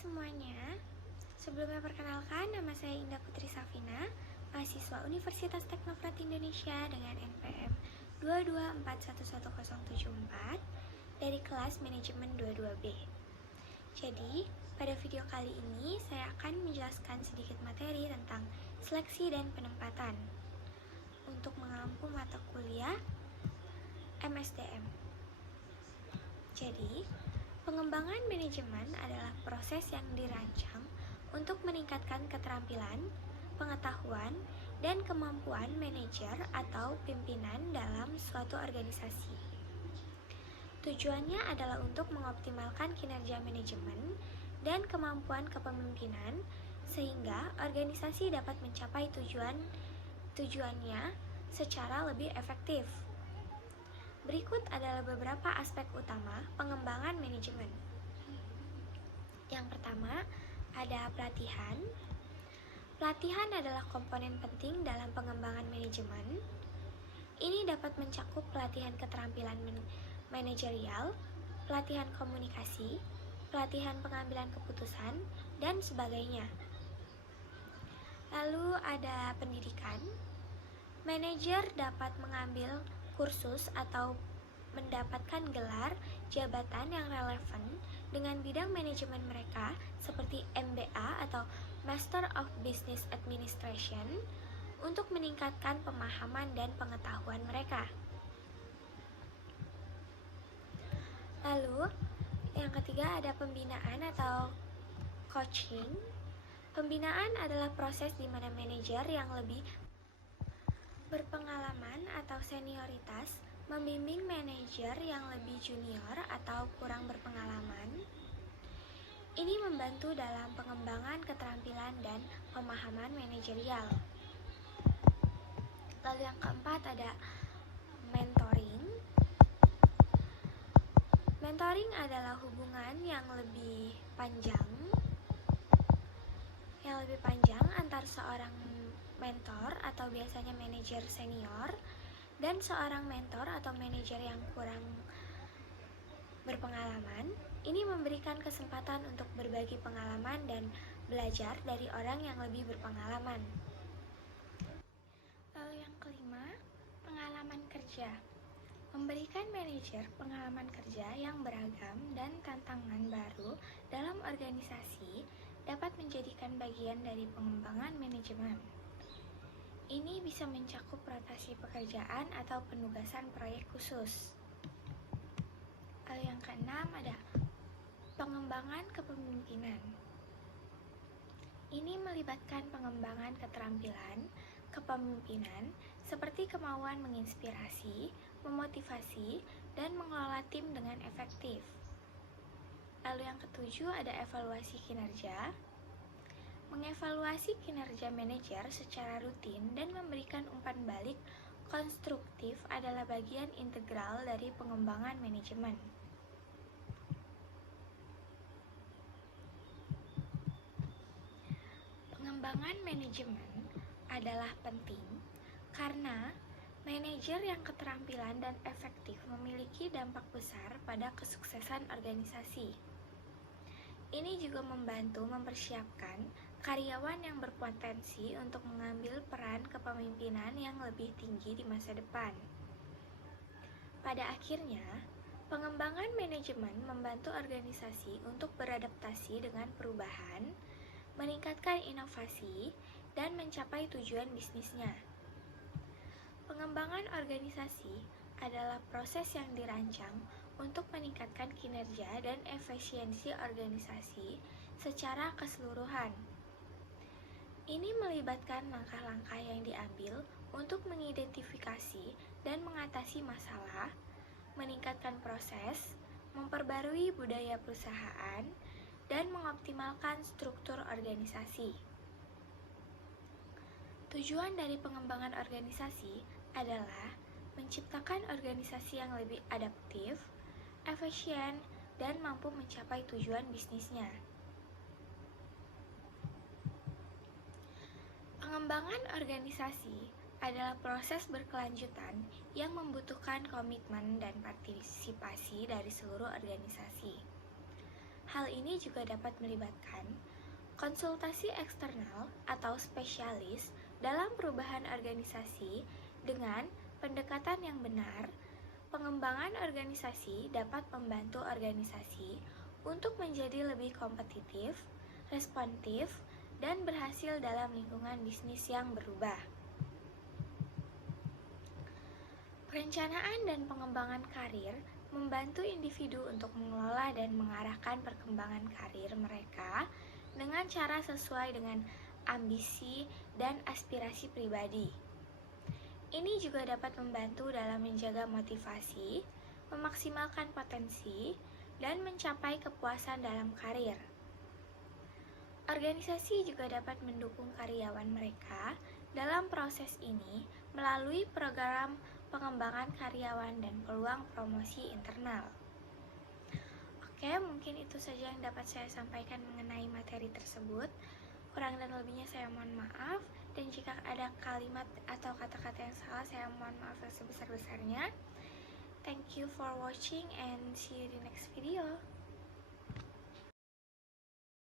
semuanya, sebelumnya perkenalkan, nama saya Indah Putri Safina, mahasiswa Universitas Teknokrat Indonesia dengan NPM 224111074 dari kelas manajemen 22B. Jadi, pada video kali ini saya akan menjelaskan sedikit materi tentang seleksi dan penempatan untuk mengampu mata kuliah MSDM. Jadi, pengembangan manajemen adalah proses yang dirancang untuk meningkatkan keterampilan, pengetahuan, dan kemampuan manajer atau pimpinan dalam suatu organisasi. Tujuannya adalah untuk mengoptimalkan kinerja manajemen dan kemampuan kepemimpinan sehingga organisasi dapat mencapai tujuannya secara lebih efektif. Berikut adalah beberapa aspek utama pengembangan manajemen. Yang pertama, ada pelatihan. Pelatihan adalah komponen penting dalam pengembangan manajemen. Ini dapat mencakup pelatihan keterampilan manajerial, pelatihan komunikasi, pelatihan pengambilan keputusan, dan sebagainya. Lalu ada pendidikan. Manajer dapat mengambil kursus atau mendapatkan gelar jabatan yang relevan dengan bidang manajemen mereka seperti MBA atau Master of Business Administration untuk meningkatkan pemahaman dan pengetahuan mereka. Lalu, yang ketiga ada pembinaan atau coaching. Pembinaan adalah proses di mana manajer yang lebih berpengalaman atau senioritas membimbing manajer yang lebih junior atau kurang berpengalaman. Ini membantu dalam pengembangan keterampilan dan pemahaman manajerial. Lalu yang keempat ada mentoring. Mentoring adalah hubungan yang lebih panjang antar seorang mentor atau biasanya manajer senior dan seorang mentor atau manajer yang kurang berpengalaman. Ini memberikan kesempatan untuk berbagi pengalaman dan belajar dari orang yang lebih berpengalaman. Lalu yang kelima, pengalaman kerja. Memberikan manajer pengalaman kerja yang beragam dan tantangan baru dalam organisasi dapat menjadikan bagian dari pengembangan manajemen. Ini bisa mencakup rotasi pekerjaan atau penugasan proyek khusus. Lalu yang keenam ada pengembangan kepemimpinan. Ini melibatkan pengembangan keterampilan kepemimpinan seperti kemauan menginspirasi, memotivasi, dan mengelola tim dengan efektif. Lalu yang ketujuh ada evaluasi kinerja. Mengevaluasi kinerja manajer secara rutin dan memberikan umpan balik konstruktif adalah bagian integral dari pengembangan manajemen. Pengembangan manajemen adalah penting karena manajer yang keterampilan dan efektif memiliki dampak besar pada kesuksesan organisasi. Ini juga membantu mempersiapkan karyawan yang berpotensi untuk mengambil peran kepemimpinan yang lebih tinggi di masa depan. Pada akhirnya, pengembangan manajemen membantu organisasi untuk beradaptasi dengan perubahan, meningkatkan inovasi, dan mencapai tujuan bisnisnya. Pengembangan organisasi adalah proses yang dirancang untuk meningkatkan kinerja dan efisiensi organisasi secara keseluruhan. Ini melibatkan langkah-langkah yang diambil untuk mengidentifikasi dan mengatasi masalah, meningkatkan proses, memperbarui budaya perusahaan, dan mengoptimalkan struktur organisasi. Tujuan dari pengembangan organisasi adalah menciptakan organisasi yang lebih adaptif, efisien, dan mampu mencapai tujuan bisnisnya. Pengembangan organisasi adalah proses berkelanjutan yang membutuhkan komitmen dan partisipasi dari seluruh organisasi. Hal ini juga dapat melibatkan konsultasi eksternal atau spesialis dalam perubahan organisasi dengan pendekatan yang benar. Pengembangan organisasi dapat membantu organisasi untuk menjadi lebih kompetitif, responsif, dan berhasil dalam lingkungan bisnis yang berubah. Perencanaan dan pengembangan karir membantu individu untuk mengelola dan mengarahkan perkembangan karir mereka dengan cara sesuai dengan ambisi dan aspirasi pribadi. Ini juga dapat membantu dalam menjaga motivasi, memaksimalkan potensi, dan mencapai kepuasan dalam karir. Organisasi juga dapat mendukung karyawan mereka dalam proses ini melalui program pengembangan karyawan dan peluang promosi internal. Oke, mungkin itu saja yang dapat saya sampaikan mengenai materi tersebut. Kurang dan lebihnya saya mohon maaf, dan jika ada kalimat atau kata-kata yang salah, saya mohon maaf yang sebesar-besarnya. Thank you for watching and see you in the next video.